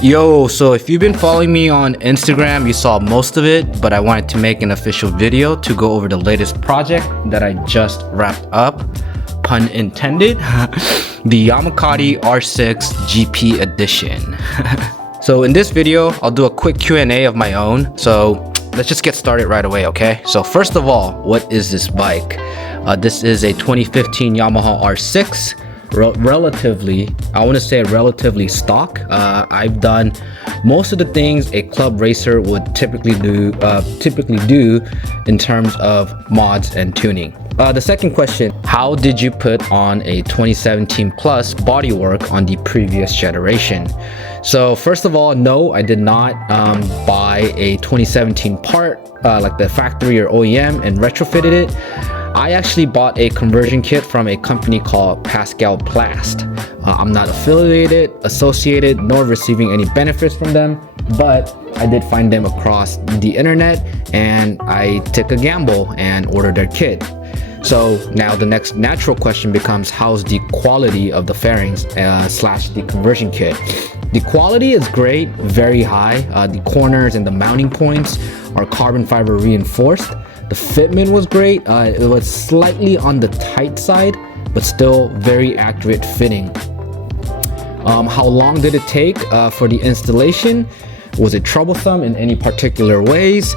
Yo, so if you've been following me on Instagram, you saw most of it, but I wanted to make an official video to go over the latest project that I just wrapped up, pun intended, the YAMAHA R6 GP edition. So in this video, I'll do a quick Q&A of my own, so let's just get started right away, okay? So first of all, what is this bike? This is a 2015 Yamaha R6. Relatively, I want to say relatively stock. I've done most of the things a club racer would typically do in terms of mods and tuning. The second question, how did you put on a 2017 plus bodywork on the previous generation? So first of all, no, I did not buy a 2017 part like the factory or OEM and retrofitted it. I actually bought a conversion kit from a company called Pascal Plast. I'm not affiliated, associated, nor receiving any benefits from them, but I did find them across the internet and I took a gamble and ordered their kit. So now the next natural question becomes, how's the quality of the fairings slash the conversion kit? The quality is great, very high. The corners and the mounting points are carbon fiber reinforced. The fitment was great. It was slightly on the tight side, but still very accurate fitting. How long did it take for the installation? Was it troublesome in any particular ways?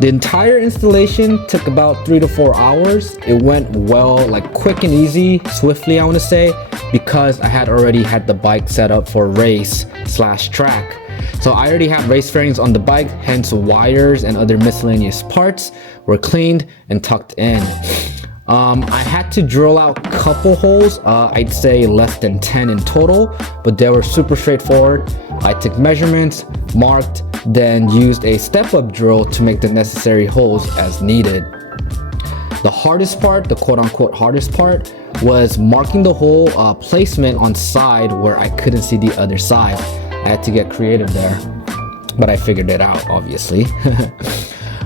The entire installation took about 3 to 4 hours. It went well, like quick and easy, swiftly I want to say, because I had already had the bike set up for race slash track. So I already have race fairings on the bike, hence wires and other miscellaneous parts were cleaned and tucked in. I had to drill out a couple holes, I'd say less than 10 in total, but they were super straightforward. I took measurements, marked, then used a step-up drill to make the necessary holes as needed. The hardest part, the quote-unquote hardest part, was marking the hole placement on side where I couldn't see the other side. I had to get creative there, but I figured it out, obviously.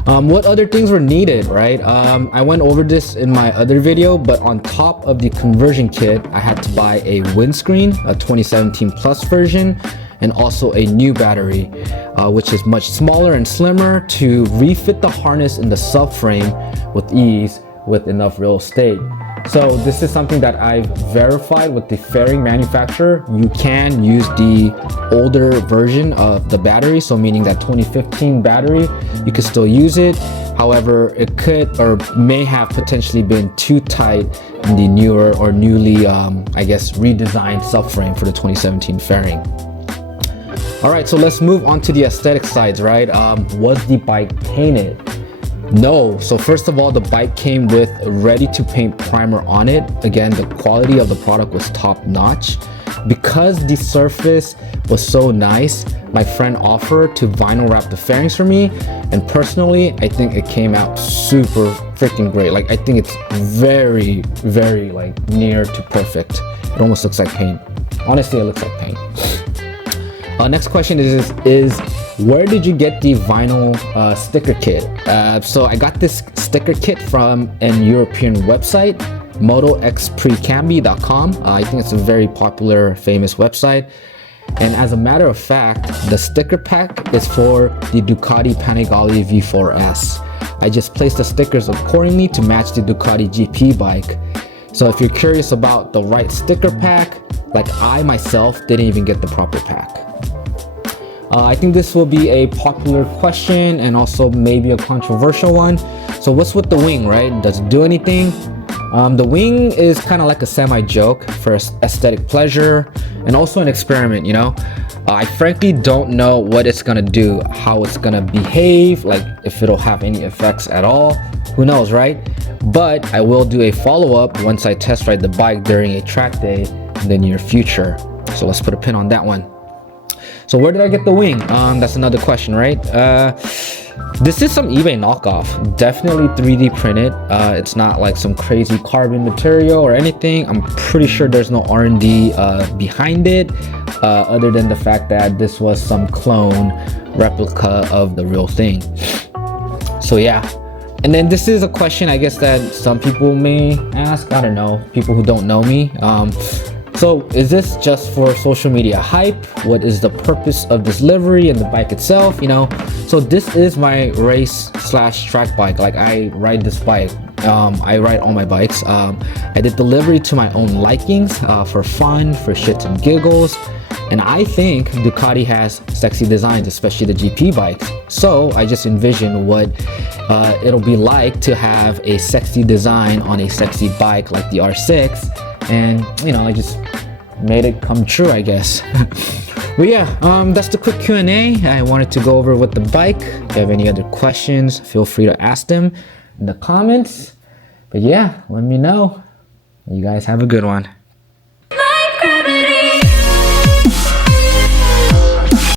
What other things were needed, right? I went over this in my other video, but on top of the conversion kit, I had to buy a windscreen, a 2017 plus version, and also a new battery, which is much smaller and slimmer to refit the harness in the subframe with ease with enough real estate. So this is something that I've verified with the fairing manufacturer. You can use the older version of the battery, so meaning that 2015 battery, you can still use it. However, it could or may have potentially been too tight in the newer or newly, I guess, redesigned subframe for the 2017 fairing. All right, so let's move on to the aesthetic sides, right? Was the bike painted? No. So first of all, the bike came with a ready to paint primer on it. Again, the quality of the product was top notch. Because the surface was so nice, my friend offered to vinyl wrap the fairings for me, and personally I think it came out super freaking great. Like I think it's very like near to perfect. It almost looks like paint. Honestly, it looks like paint. Next question is where did you get the vinyl sticker kit? So I got this sticker kit from an European website, motoxprecambi.com. I think it's a very popular, famous website. And as a matter of fact, the sticker pack is for the Ducati Panigale V4S. I just placed the stickers accordingly to match the Ducati GP bike. So if you're curious about the right sticker pack, like I myself didn't even get the proper pack. I think this will be a popular question and also maybe a controversial one. So what's with the wing, right? Does it do anything? The wing is kind of like a semi-joke for aesthetic pleasure and also an experiment, you know? I frankly don't know what it's gonna do, how it's gonna behave, like if it'll have any effects at all. Who knows, right? But I will do a follow-up once I test ride the bike during a track day in the near future. So let's put a pin on that one. So where did I get the wing? That's another question, right? This is some eBay knockoff, definitely 3D printed. It's not like some crazy carbon material or anything. I'm pretty sure there's no R&D behind it, other than the fact that this was some clone replica of the real thing. So yeah. And then this is a question I guess that some people may ask, I don't know, people who don't know me. So is this just for social media hype? What is the purpose of this livery and the bike itself? You know, so this is my race slash track bike. Like, I ride this bike. I ride all my bikes. I did the livery to my own likings, for fun, for shits and giggles. And I think Ducati has sexy designs, especially the GP bikes. So I just envision what it'll be like to have a sexy design on a sexy bike like the R6. And, you know, I just made it come true, I guess. But yeah, that's the quick Q&A I wanted to go over with the bike. If you have any other questions, feel free to ask them in the comments. But yeah, let me know. You guys have a good one.